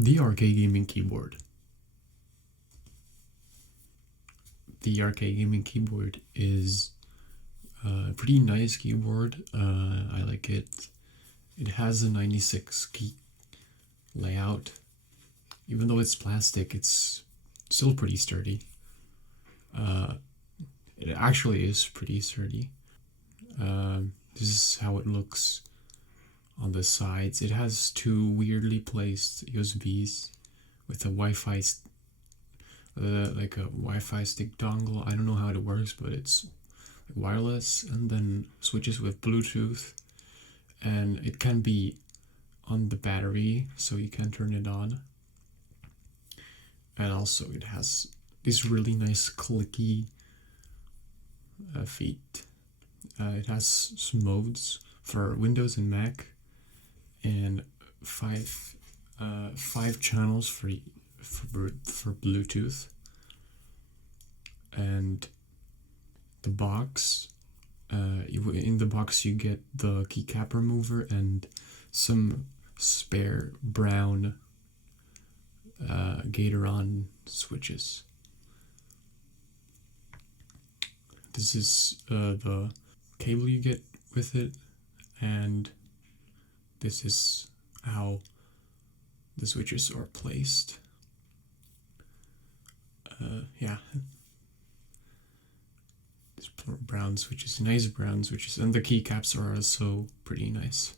The Arcade Gaming Keyboard. The Arcade Gaming Keyboard is a pretty nice keyboard. I like it. It has a 96 key layout. Even though it's plastic, it's still pretty sturdy. It actually is pretty sturdy. This is how it looks on the sides. It has two weirdly placed USBs with a Wi-Fi, like a Wi-Fi stick dongle. I don't know how it works, but it's wireless, and then switches with Bluetooth, and it can be on the battery, so you can turn it on. And also, it has these really nice clicky feet. It has some modes for Windows and Mac, and five channels for Bluetooth. And the box, in the box you get the keycap remover and some spare brown Gateron switches. This is the cable you get with it, and this is how the switches are placed. Yeah, these brown switches, nice brown switches, and the keycaps are also pretty nice.